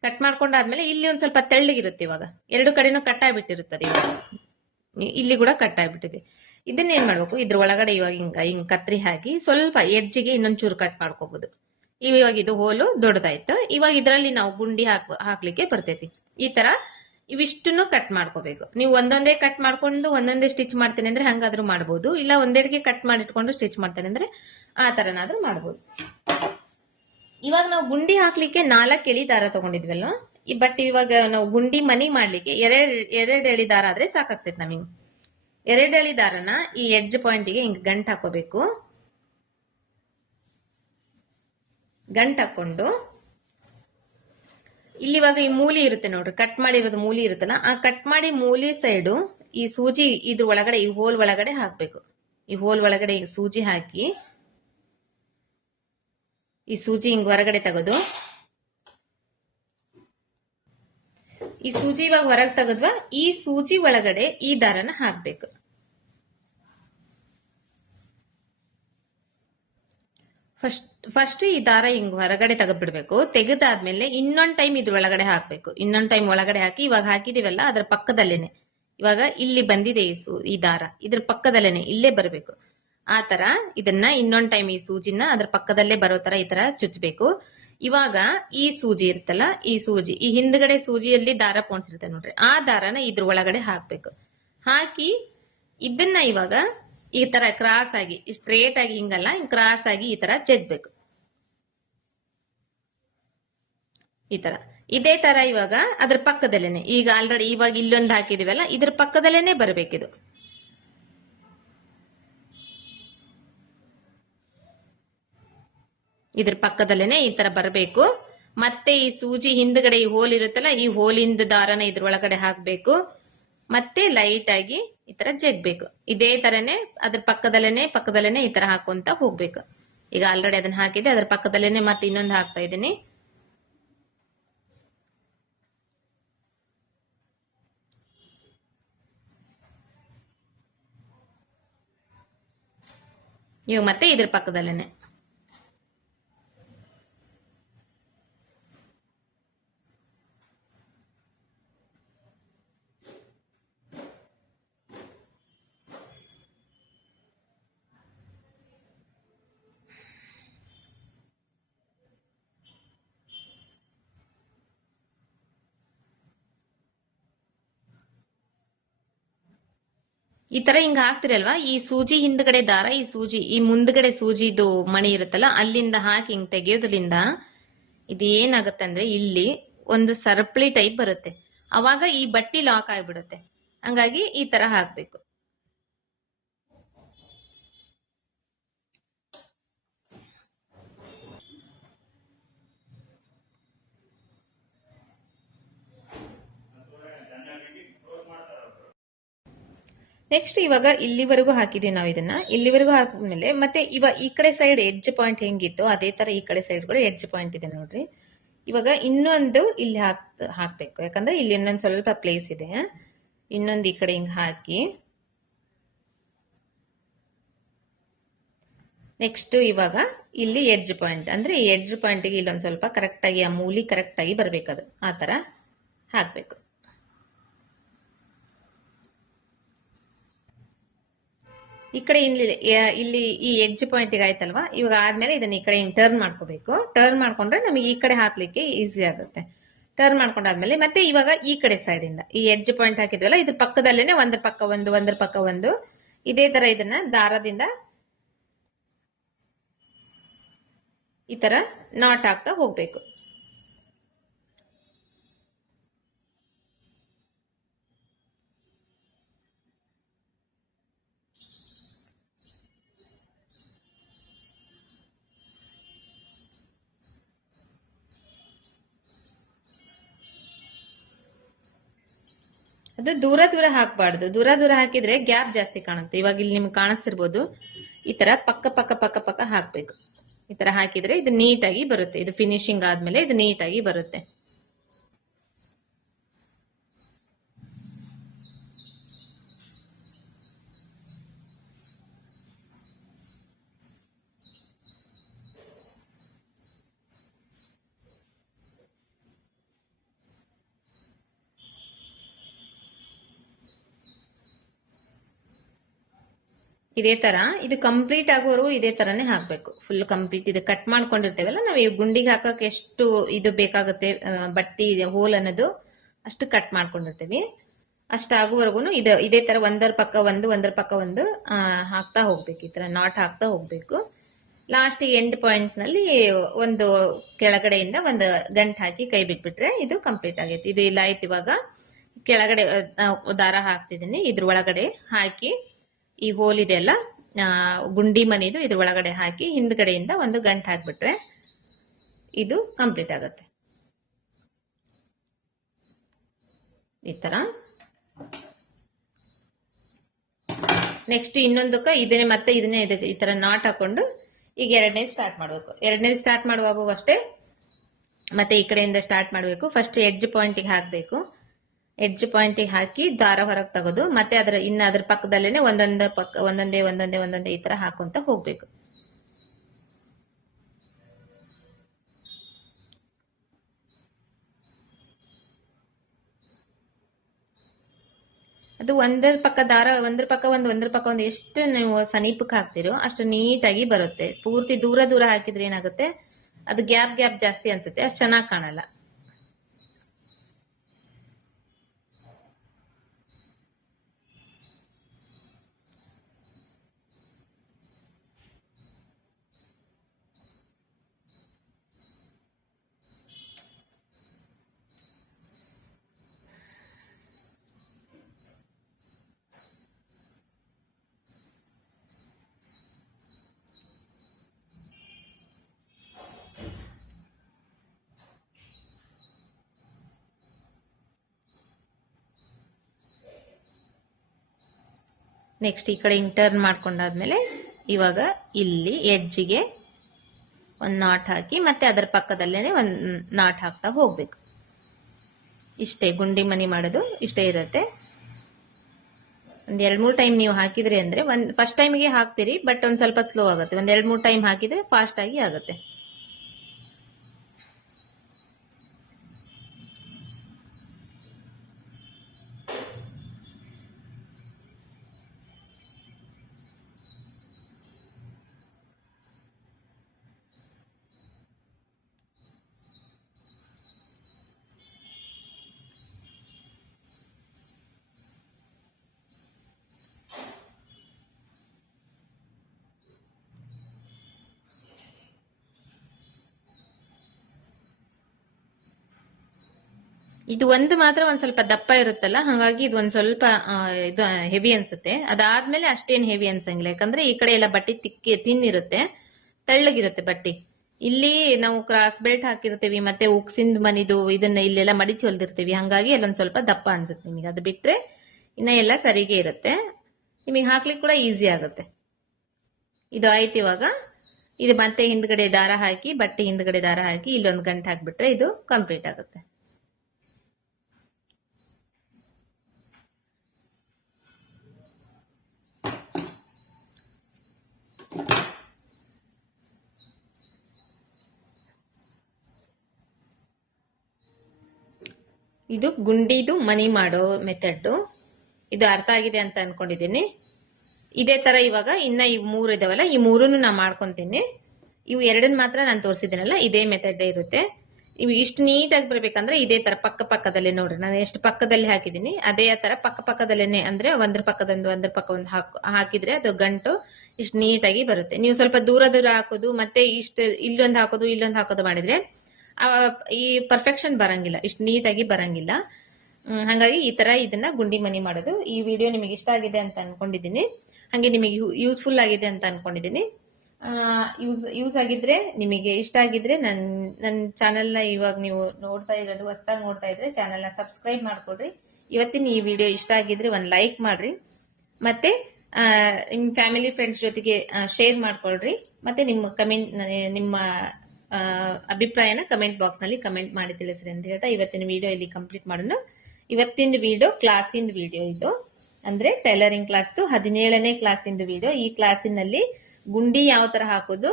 ಕಟ್ ಮಾಡ್ಕೊಂಡಾದ್ಮೇಲೆ ಇಲ್ಲಿ ಒಂದ್ ಸ್ವಲ್ಪ ತೆಳ್ಳಗಿರುತ್ತೆ ಇವಾಗ. ಎರಡು ಕಡೆನೂ ಕಟ್ ಆಗ್ಬಿಟ್ಟಿರುತ್ತದೆ ಇಲ್ಲಿ ಕೂಡ ಕಟ್ ಆಗ್ಬಿಟ್ಟಿದೆ. ಇದನ್ನ ಏನ್ ಮಾಡ್ಬೇಕು? ಇದ್ರ ಒಳಗಡೆ ಇವಾಗ ಹಿಂಗ ಹಿಂಗ್ ಕತ್ರಿ ಹಾಕಿ ಸ್ವಲ್ಪ ಎಜ್ಜಿಗೆ ಇನ್ನೊಂದ್ ಚೂರು ಕಟ್ ಮಾಡ್ಕೋಬಹುದು ಇವಾಗ ಇದು ಹೋಲು ದೊಡ್ಡದಾಯ್ತು. ಇವಾಗ ಇದರಲ್ಲಿ ನಾವು ಗುಂಡಿ ಹಾಕ್, ಹಾಕ್ಲಿಕ್ಕೆ ಬರ್ತೈತಿ. ಈ ತರ ಇವಿಷ್ಟನ್ನು ಕಟ್ ಮಾಡ್ಕೋಬೇಕು. ನೀವು ಒಂದೊಂದೇ ಕಟ್ ಮಾಡ್ಕೊಂಡು ಒಂದೊಂದೇ ಸ್ಟಿಚ್ ಮಾಡ್ತೇನೆ ಅಂದ್ರೆ ಹಂಗಾದ್ರೂ ಮಾಡ್ಬೋದು. ಇಲ್ಲ ಒಂದೆಡೆಗೆ ಕಟ್ ಮಾಡಿಟ್ಕೊಂಡು ಸ್ಟಿಚ್ ಮಾಡ್ತೇನೆ ಅಂದ್ರೆ ಆ ತರನಾದ್ರೂ ಮಾಡ್ಬೋದು. ಇವಾಗ ನಾವು ಗುಂಡಿ ಹಾಕ್ಲಿಕ್ಕೆ ನಾಲ್ಕು ಎಳಿ ದಾರ ತಗೊಂಡಿದ್ವಲ್ಲ ಬಟ್ ಇವಾಗ ನಾವು ಗುಂಡಿ ಮನಿ ಮಾಡ್ಲಿಕ್ಕೆ ಎರಡ್ ಎರಡ್ ಎಳಿ ದಾರ ಆದ್ರೆ ಸಾಕಾಗ್ತೈತೆ ನಮಗೆ. ಎರಡ್ ಎಳಿ ದಾರನ ಈ ಎಡ್ಜ್ ಪಾಯಿಂಟ್ಗೆ ಹಿಂಗ್ ಗಂಟ್ ಹಾಕೋಬೇಕು. ಗಂಟ್ ಹಾಕೊಂಡು. ಇಲ್ಲಿ ಇವಾಗ ಈ ಮೂಲಿ ಇರುತ್ತೆ ನೋಡ್ರಿ ಕಟ್ ಮಾಡಿರೋದು ಮೂಲಿ ಇರುತ್ತಲ್ಲ, ಆ ಕಟ್ ಮಾಡಿ ಮೂಲಿ ಸೈಡು ಈ ಸೂಜಿ ಇದ್ರ ಒಳಗಡೆ, ಈ ಹೋಲ್ ಒಳಗಡೆ ಹಾಕ್ಬೇಕು. ಈ ಹೋಲ್ ಒಳಗಡೆ ಈಗ ಸೂಜಿ ಹಾಕಿ, ಈ ಸೂಜಿ ಹಿಂಗ್ ಹೊರಗಡೆ ತೆಗೆದು. ಈ ಸೂಜಿ ಇವಾಗ ಹೊರಗೆ ತೆಗೆದ್ವಾ, ಈ ಸೂಜಿ ಒಳಗಡೆ ಈ ದಾರನ ಹಾಕ್ಬೇಕು. ಫಸ್ಟ್ ಫಸ್ಟ್ ಈ ದಾರ ಹಿಂಗ್ ಹೊರಗಡೆ ತೆಗೆದ್ಬಿಡ್ಬೇಕು. ತೆಗೆದಾದ್ಮೇಲೆ ಇನ್ನೊಂದ್ ಟೈಮ್ ಇದ್ರ ಒಳಗಡೆ ಹಾಕ್ಬೇಕು. ಇನ್ನೊಂದ್ ಟೈಮ್ ಒಳಗಡೆ ಹಾಕಿ, ಇವಾಗ ಹಾಕಿದೀವಲ್ಲ ಅದ್ರ ಪಕ್ಕದಲ್ಲೇನೆ. ಇವಾಗ ಇಲ್ಲಿ ಬಂದಿದೆ ಈ ಸೂ, ಈ ದಾರ. ಇದ್ರ ಪಕ್ಕದಲ್ಲೇನೆ, ಇಲ್ಲೇ ಬರಬೇಕು. ಆ ತರ ಇದನ್ನ ಇನ್ನೊಂದ್ ಟೈಮ್ ಈ ಸೂಜಿನ ಅದ್ರ ಪಕ್ಕದಲ್ಲೇ ಬರೋ ತರ ಈ ತರ ಚುಚ್ಚಬೇಕು ಇವಾಗ ಈ ಸೂಜಿ ಇರುತ್ತಲ್ಲ, ಈ ಸೂಜಿ, ಈ ಹಿಂದ್ಗಡೆ ಸೂಜಿಯಲ್ಲಿ ದಾರ ಪೋಣಿಸಿರುತ್ತೆ ನೋಡ್ರಿ. ಆ ದಾರನ ಇದ್ರ ಒಳಗಡೆ ಹಾಕ್ಬೇಕು. ಹಾಕಿ ಇದನ್ನ ಇವಾಗ ಈ ತರ ಕ್ರಾಸ್ ಆಗಿ ಸ್ಟ್ರೇಟ್ ಆಗಿ ಹಿಂಗಲ್ಲ ಹಿಂಗ್ ಕ್ರಾಸ್ ಆಗಿ ಈ ತರ ಜಗ್ಬೇಕು ಈ ತರ. ಇದೇ ತರ ಇವಾಗ ಅದ್ರ ಪಕ್ಕದಲ್ಲೇನೆ. ಈಗ ಆಲ್ರೆಡಿ ಇವಾಗ ಇಲ್ಲೊಂದು ಹಾಕಿದಿವಲ್ಲ, ಇದ್ರ ಪಕ್ಕದಲ್ಲೇನೆ ಬರ್ಬೇಕಿದು. ಇದ್ರ ಪಕ್ಕದಲ್ಲೇನೆ ಈ ತರ ಬರಬೇಕು. ಮತ್ತೆ ಈ ಸೂಜಿ ಹಿಂದ್ಗಡೆ ಈ ಹೋಲ್ ಇರುತ್ತಲ್ಲ, ಈ ಹೋಲಿಂದ ದಾರನ ಇದ್ರ ಒಳಗಡೆ ಹಾಕ್ಬೇಕು. ಮತ್ತೆ ಲೈಟ್ ಆಗಿ ಈ ತರ ಜಗ್ಬೇಕು. ಇದೇ ತರನೇ ಅದ್ರ ಪಕ್ಕದಲ್ಲೇನೆ ಪಕ್ಕದಲ್ಲೇನೆ ಈ ತರ ಹಾಕೊಂತ ಹೋಗ್ಬೇಕು. ಈಗ ಆಲ್ರೆಡಿ ಅದನ್ನ ಹಾಕಿದೆ ಅದ್ರ ಪಕ್ಕದಲ್ಲೇನೆ ಮತ್ತೆ ಇನ್ನೊಂದು ಹಾಕ್ತಾ ಇದ್ದೀನಿ. ನೀವು ಮತ್ತೆ ಇದ್ರ ಪಕ್ಕದಲ್ಲೇನೆ. ಈ ತರ ಹಿಂಗ ಹಾಕ್ತಿರಲ್ವಾ ಈ ಸೂಜಿ ಹಿಂದ್ಗಡೆ ದಾರ, ಈ ಸೂಜಿ, ಈ ಮುಂದ್ಗಡೆ ಸೂಜಿದು ಮಣಿ ಇರುತ್ತಲ್ಲ, ಅಲ್ಲಿಂದ ಹಾಕಿ ಹಿಂಗ್ ತೆಗೆಯೋದ್ರಿಂದ ಇದು ಏನಾಗುತ್ತೆ ಅಂದ್ರೆ ಇಲ್ಲಿ ಒಂದು ಸರಪಳಿ ಟೈಪ್ ಬರುತ್ತೆ. ಅವಾಗ ಈ ಬಟ್ಟಿ ಲಾಕ್ ಆಗ್ಬಿಡುತ್ತೆ. ಹಂಗಾಗಿ ಈ ತರ ಹಾಕ್ಬೇಕು. ನೆಕ್ಸ್ಟ್ ಇವಾಗ ಇಲ್ಲಿವರೆಗೂ ಹಾಕಿದೀವಿ ನಾವು ಇದನ್ನ. ಇಲ್ಲಿವರೆಗೂ ಹಾಕಿದ್ಮೇಲೆ ಮತ್ತೆ ಇವಾಗ ಈ ಕಡೆ ಸೈಡ್ ಎಡ್ಜ್ ಪಾಯಿಂಟ್ ಹೆಂಗಿತ್ತು ಅದೇ ತರ ಈ ಕಡೆ ಸೈಡ್ ಕೂಡ ಎಡ್ಜ್ ಪಾಯಿಂಟ್ ಇದೆ ನೋಡ್ರಿ. ಇವಾಗ ಇನ್ನೊಂದು ಇಲ್ಲಿ ಹಾಕ್, ಹಾಕ್ಬೇಕು. ಯಾಕಂದ್ರೆ ಇಲ್ಲಿ ಇನ್ನೊಂದು ಸ್ವಲ್ಪ ಪ್ಲೇಸ್ ಇದೆ. ಇನ್ನೊಂದು ಈ ಕಡೆ ಹಿಂಗೆ ಹಾಕಿ. ನೆಕ್ಸ್ಟ್ ಇವಾಗ ಇಲ್ಲಿ ಎಡ್ಜ್ ಪಾಯಿಂಟ್ ಅಂದ್ರೆ ಈ ಎಡ್ಜ್ ಪಾಯಿಂಟ್ಗೆ ಇಲ್ಲೊಂದು ಸ್ವಲ್ಪ ಕರೆಕ್ಟಾಗಿ ಆ ಮೂಲಿ ಕರೆಕ್ಟಾಗಿ ಬರ್ಬೇಕದು. ಆ ತರ ಹಾಕ್ಬೇಕು. ಈ ಕಡೆ ಇಲ್ಲಿ ಇಲ್ಲಿ ಈ ಎಡ್ಜ್ ಪಾಯಿಂಟ್ ಆಯ್ತಲ್ವಾ? ಇವಾಗ ಆದ್ಮೇಲೆ ಇದನ್ನ ಈ ಕಡೆ ಟರ್ನ್ ಮಾಡ್ಕೋಬೇಕು. ಟರ್ನ್ ಮಾಡ್ಕೊಂಡ್ರೆ ನಮಗೆ ಈ ಕಡೆ ಹಾಕ್ಲಿಕ್ಕೆ ಈಸಿ ಆಗುತ್ತೆ. ಟರ್ನ್ ಮಾಡ್ಕೊಂಡಾದ್ಮೇಲೆ ಮತ್ತೆ ಇವಾಗ ಈ ಕಡೆ ಸೈಡ್ ಇಂದ. ಈ ಎಡ್ಜ್ ಪಾಯಿಂಟ್ ಹಾಕಿದ್ವಲ್ಲ ಇದ್ರ ಪಕ್ಕದಲ್ಲೇನೆ ಒಂದ್ರ ಪಕ್ಕ ಒಂದು, ಒಂದ್ರ ಪಕ್ಕ ಒಂದು. ಇದೇ ತರ ಇದನ್ನ ದಾರದಿಂದ ಈ ತರ ನಾಟ್ ಹಾಕ್ತಾ ಹೋಗ್ಬೇಕು. ಅದು ದೂರ ದೂರ ಹಾಕಬಾರ್ದು. ದೂರ ದೂರ ಹಾಕಿದ್ರೆ ಗ್ಯಾಪ್ ಜಾಸ್ತಿ ಕಾಣುತ್ತೆ. ಇವಾಗ ಇಲ್ಲಿ ನಿಮ್ಗೆ ಕಾಣಿಸ್ತಿರ್ಬೋದು. ಈ ತರ ಪಕ್ಕ ಪಕ್ಕ ಪಕ್ಕ ಪಕ್ಕ ಹಾಕ್ಬೇಕು. ಈ ತರ ಹಾಕಿದ್ರೆ ಇದು ನೀಟಾಗಿ ಬರುತ್ತೆ. ಇದು ಫಿನಿಶಿಂಗ್ ಆದ್ಮೇಲೆ ಇದು ನೀಟಾಗಿ ಬರುತ್ತೆ. ಇದೇ ತರ. ಇದು ಕಂಪ್ಲೀಟ್ ಆಗೋರು ಇದೇ ತರನೇ ಹಾಕ್ಬೇಕು. ಫುಲ್ ಕಂಪ್ಲೀಟ್ ಇದು ಕಟ್ ಮಾಡ್ಕೊಂಡಿರ್ತೇವಲ್ಲ, ನಾವು ಈ ಗುಂಡಿಗೆ ಹಾಕಕ್ಕೆ ಎಷ್ಟು ಇದು ಬೇಕಾಗುತ್ತೆ ಬಟ್ಟಿ ಹೋಲ್ ಅನ್ನೋದು ಅಷ್ಟು ಕಟ್ ಮಾಡ್ಕೊಂಡಿರ್ತೀವಿ. ಅಷ್ಟಾಗುವವರೆಗೂ ಇದು, ಇದೇ ತರ ಒಂದರ ಪಕ್ಕ ಒಂದು, ಒಂದರ ಪಕ್ಕ ಒಂದು ಹಾಕ್ತಾ ಹೋಗ್ಬೇಕು. ಈ ತರ ನಾಟ್ ಹಾಕ್ತಾ ಹೋಗ್ಬೇಕು. ಲಾಸ್ಟ್ ಎಂಡ್ ಪಾಯಿಂಟ್ನಲ್ಲಿ ಒಂದು ಕೆಳಗಡೆಯಿಂದ ಒಂದು ಗಂಟು ಹಾಕಿ ಕೈ ಬಿಟ್ಬಿಟ್ರೆ ಇದು ಕಂಪ್ಲೀಟ್ ಆಗೈತಿ. ಇದು ಇಲ್ಲ ಆಯ್ತು ಇವಾಗ ಕೆಳಗಡೆ ದಾರ ಹಾಕ್ತಿದ್ದೀನಿ. ಇದ್ರ ಒಳಗಡೆ ಹಾಕಿ ಈ ಹೋಲ್ ಇದೆಯಲ್ಲ ಗುಂಡಿ ಮನಿದು ಇದ್ರ ಒಳಗಡೆ ಹಾಕಿ ಹಿಂದ್ಗಡೆಯಿಂದ ಒಂದು ಗಂಟು ಹಾಕ್ಬಿಟ್ರೆ ಇದು ಕಂಪ್ಲೀಟ್ ಆಗುತ್ತೆ. ಈ ತರ. ನೆಕ್ಸ್ಟ್ ಇನ್ನೊಂದಕ್ಕೆ ಇದನ್ನೇ ಮತ್ತೆ ಇದನ್ನೇ ಇದಕ್ಕೆ ಈ ತರ ನಾಟ್ ಹಾಕೊಂಡು ಈಗ ಎರಡನೇ ಸ್ಟಾರ್ಟ್ ಮಾಡಬೇಕು. ಎರಡನೇ ಸ್ಟಾರ್ಟ್ ಮಾಡುವಾಗ ಅಷ್ಟೇ, ಮತ್ತೆ ಈ ಕಡೆಯಿಂದ ಸ್ಟಾರ್ಟ್ ಮಾಡಬೇಕು. ಫಸ್ಟ್ ಎಡ್ಜ್ ಪಾಯಿಂಟಿಗೆ ಹಾಕಬೇಕು. ಎಡ್ಜ್ ಪಾಯಿಂಟಿಗೆ ಹಾಕಿ ದಾರ ಹೊರಗೆ ತೆಗೆದು, ಮತ್ತೆ ಅದರ ಇನ್ನ ಅದ್ರ ಪಕ್ಕದಲ್ಲೇನೆ ಒಂದೊಂದು ಪಕ್ಕ, ಒಂದೊಂದೇ ಒಂದೊಂದೇ ಒಂದೊಂದೇ ಈ ತರ ಹಾಕೊಂತ ಹೋಗ್ಬೇಕು. ಅದು ಒಂದರ ಪಕ್ಕ ದಾರ, ಒಂದ್ರ ಪಕ್ಕ ಒಂದು, ಒಂದ್ರ ಪಕ್ಕ ಒಂದು ಎಷ್ಟು ನೀವು ಸಮೀಪಕ್ಕೆ ಹಾಕ್ತಿರೋ ಅಷ್ಟು ನೀಟಾಗಿ ಬರುತ್ತೆ. ಪೂರ್ತಿ ದೂರ ದೂರ ಹಾಕಿದ್ರೆ ಏನಾಗುತ್ತೆ? ಅದು ಗ್ಯಾಪ್ ಗ್ಯಾಪ್ ಜಾಸ್ತಿ ಅನ್ಸುತ್ತೆ. ಅಷ್ಟು ಚೆನ್ನಾಗಿ ಕಾಣಲ್ಲ. ನೆಕ್ಸ್ಟ್ ಈ ಕಡೆ ಇಂಟರ್ನ್ ಟರ್ನ್ ಮಾಡ್ಕೊಂಡಾದ್ಮೇಲೆ ಇವಾಗ ಇಲ್ಲಿ ಎಡ್ಜಿಗೆ ಒಂದು ನಾಟ್ ಹಾಕಿ ಮತ್ತೆ ಅದರ ಪಕ್ಕದಲ್ಲೇ ಒಂದು ನಾಟ್ ಹಾಕ್ತಾ ಹೋಗ್ಬೇಕು. ಇಷ್ಟೇ ಗುಂಡಿ ಮನಿ ಮಾಡೋದು ಇಷ್ಟೇ ಇರುತ್ತೆ. ಒಂದು ಎರಡು ಮೂರು ಟೈಮ್ ನೀವು ಹಾಕಿದ್ರಿ ಅಂದರೆ ಒಂದು ಫಸ್ಟ್ ಟೈಮಿಗೆ ಹಾಕ್ತೀರಿ ಬಟ್ ಒಂದು ಸ್ವಲ್ಪ ಸ್ಲೋ ಆಗುತ್ತೆ. ಒಂದು ಎರಡು ಮೂರು ಟೈಮ್ ಹಾಕಿದರೆ ಫಾಸ್ಟಾಗಿ ಆಗಿ ಆಗುತ್ತೆ. ಇದು ಒಂದು ಮಾತ್ರ ಒಂದ್ ಸ್ವಲ್ಪ ದಪ್ಪ ಇರುತ್ತಲ್ಲ, ಹಾಗಾಗಿ ಇದು ಒಂದ್ ಸ್ವಲ್ಪ ಇದು ಹೆವಿ ಅನ್ಸುತ್ತೆ. ಅದಾದ್ಮೇಲೆ ಅಷ್ಟೇನ್ ಹೆವಿ ಅನ್ಸಂಗಿಲ್ಲ. ಯಾಕಂದ್ರೆ ಈ ಕಡೆ ಎಲ್ಲ ಬಟ್ಟೆ ತಿಕ್ಕಿ, ತಿನ್ನಿರುತ್ತೆ, ತೆಳ್ಳಗಿರುತ್ತೆ ಬಟ್ಟೆ. ಇಲ್ಲಿ ನಾವು ಕ್ರಾಸ್ ಬೆಲ್ಟ್ ಹಾಕಿರ್ತೀವಿ, ಮತ್ತೆ ಉಕ್ಸಿಂದ ಮನಿದು ಇದನ್ನ ಇಲ್ಲೆಲ್ಲ ಮಡಿಚಿ ಹೊಲ್ದಿರ್ತೀವಿ. ಹಂಗಾಗಿ ಅಲ್ಲೊಂದ್ ಸ್ವಲ್ಪ ದಪ್ಪ ಅನ್ಸುತ್ತೆ ನಿಮಗೆ. ಅದು ಬಿಟ್ರೆ ಇನ್ನ ಎಲ್ಲ ಸರಿಗೆ ಇರುತ್ತೆ. ನಿಮಗೆ ಹಾಕ್ಲಿಕ್ಕೆ ಕೂಡ ಈಸಿ ಆಗುತ್ತೆ. ಇದು ಆಯ್ತು ಇವಾಗ. ಇದು ಮತ್ತೆ ಹಿಂದ್ಗಡೆ ದಾರ ಹಾಕಿ, ಬಟ್ಟೆ ಹಿಂದ್ಗಡೆ ದಾರ ಹಾಕಿ, ಇಲ್ಲೊಂದು ಗಂಟೆ ಹಾಕ್ಬಿಟ್ರೆ ಇದು ಕಂಪ್ಲೀಟ್ ಆಗುತ್ತೆ. ಇದು ಗುಂಡಿದು ಮನಿ ಮಾಡೋ ಮೆಥಡ್ ಇದು ಅರ್ಥ ಆಗಿದೆ ಅಂತ ಅನ್ಕೊಂಡಿದ್ದೀನಿ. ಇದೇ ತರ ಇವಾಗ ಇನ್ನ ಈ ಮೂರು ಇದಾವಲ್ಲ, ಈ ಮೂರನ್ನು ನಾ ಮಾಡ್ಕೊಂತೀನಿ. ಇವು ಎರಡನ್ನ ಮಾತ್ರ ನಾನು ತೋರಿಸಿದ್ದೀನಲ್ಲ, ಇದೇ ಮೆಥಡ್ ಇರುತ್ತೆ. ಇವು ಇಷ್ಟು ನೀಟಾಗಿ ಬರ್ಬೇಕಂದ್ರೆ ಇದೇ ತರ ಪಕ್ಕ ಪಕ್ಕದಲ್ಲೇ ನೋಡ್ರಿ. ನಾನು ಎಷ್ಟು ಪಕ್ಕದಲ್ಲಿ ಹಾಕಿದ್ದೀನಿ, ಅದೇ ತರ ಪಕ್ಕ ಪಕ್ಕದಲ್ಲೇನೆ ಅಂದ್ರೆ ಒಂದ್ರ ಪಕ್ಕದೊಂದು, ಒಂದ್ರ ಪಕ್ಕ ಒಂದು ಹಾಕ್, ಹಾಕಿದ್ರೆ ಅದು ಗಂಟು ಇಷ್ಟು ನೀಟಾಗಿ ಬರುತ್ತೆ. ನೀವು ಸ್ವಲ್ಪ ದೂರ ದೂರ ಹಾಕೋದು, ಮತ್ತೆ ಇಷ್ಟು ಇಲ್ಲೊಂದು ಹಾಕೋದು ಇಲ್ಲೊಂದು ಹಾಕೋದು ಮಾಡಿದ್ರೆ ಈ ಪರ್ಫೆಕ್ಷನ್ ಬರಂಗಿಲ್ಲ, ಇಷ್ಟು ನೀಟಾಗಿ ಬರಂಗಿಲ್ಲ. ಹಾಗಾಗಿ ಈ ತರ ಇದನ್ನ ಗುಂಡಿ ಮನಿ ಮಾಡೋದು. ಈ ವಿಡಿಯೋ ನಿಮಗೆ ಇಷ್ಟ ಆಗಿದೆ ಅಂತ ಅನ್ಕೊಂಡಿದ್ದೀನಿ. ಹಾಗೆ ನಿಮಗೆ ಯೂಸ್ಫುಲ್ ಆಗಿದೆ ಅಂತ ಅನ್ಕೊಂಡಿದ್ದೀನಿ. ಯೂಸ್ ಯೂಸ್ ಆಗಿದ್ರೆ ನಿಮಗೆ ಇಷ್ಟ ಆಗಿದ್ರೆ ನನ್ನ ನನ್ನ ಚಾನೆಲ್ನ ಇವಾಗ ನೀವು ನೋಡ್ತಾ ಇರೋದು, ಹೊಸ್ದಾಗಿ ನೋಡ್ತಾ ಇದ್ರೆ ಚಾನೆಲ್ನ ಸಬ್ಸ್ಕ್ರೈಬ್ ಮಾಡ್ಕೊಡ್ರಿ. ಇವತ್ತಿನ ಈ ವಿಡಿಯೋ ಇಷ್ಟ ಆಗಿದ್ರೆ ಒಂದು ಲೈಕ್ ಮಾಡ್ರಿ. ಮತ್ತೆ ನಿಮ್ಮ ಫ್ಯಾಮಿಲಿ ಫ್ರೆಂಡ್ಸ್ ಜೊತೆಗೆ ಶೇರ್ ಮಾಡ್ಕೊಳ್ರಿ. ಮತ್ತೆ ನಿಮ್ಮ ಕಮೆಂಟ್ ನಿಮ್ಮ ಅಭಿಪ್ರಾಯನ ಕಮೆಂಟ್ ಬಾಕ್ಸ್ನಲ್ಲಿ ಕಮೆಂಟ್ ಮಾಡಿ ತಿಳಿಸ್ರಿ ಅಂತ ಹೇಳ್ತಾ ಇವತ್ತಿನ ವಿಡಿಯೋ ಇಲ್ಲಿ ಕಂಪ್ಲೀಟ್ ಮಾಡೋಣ. ಇವತ್ತಿನ ವಿಡಿಯೋ ಕ್ಲಾಸಿನ ವಿಡಿಯೋ ಇದು. ಅಂದ್ರೆ ಟೈಲರಿಂಗ್ ಕ್ಲಾಸ್ದು ಹದಿನೇಳನೇ ಕ್ಲಾಸಿಂದು ವಿಡಿಯೋ ಈ ಕ್ಲಾಸಿನಲ್ಲಿ ಗುಂಡಿ ಯಾವ ತರ ಹಾಕೋದು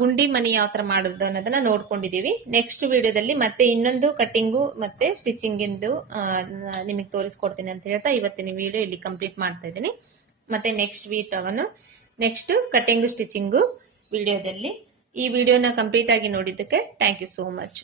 ಗುಂಡಿ ಮನಿ ಯಾವ ತರ ಮಾಡೋದು ಅನ್ನೋದನ್ನ ನೋಡ್ಕೊಂಡಿದೀವಿ ನೆಕ್ಸ್ಟ್ ವಿಡಿಯೋದಲ್ಲಿ ಮತ್ತೆ ಇನ್ನೊಂದು ಕಟ್ಟಿಂಗು ಮತ್ತೆ ಸ್ಟಿಚಿಂಗ್ ಇಂದು ನಿಮಗೆ ತೋರಿಸ್ಕೊಡ್ತೀನಿ ಅಂತ ಹೇಳ್ತಾ ಇವತ್ತಿನ ವಿಡಿಯೋ ಇಲ್ಲಿ ಕಂಪ್ಲೀಟ್ ಮಾಡ್ತಾ ಇದ್ದೀನಿ. ಮತ್ತೆ ನೆಕ್ಸ್ಟ್ ವೀಕ್ ಆಗೋಣ. ನೆಕ್ಸ್ಟ್ ಕಟ್ಟಿಂಗು ಸ್ಟಿಚಿಂಗು ವಿಡಿಯೋದಲ್ಲಿ ಈ ವಿಡಿಯೋನ ಕಂಪ್ಲೀಟ್ ಆಗಿ ನೋಡಿದ್ದಕ್ಕೆ ಥ್ಯಾಂಕ್ ಯು ಸೋ ಮಚ್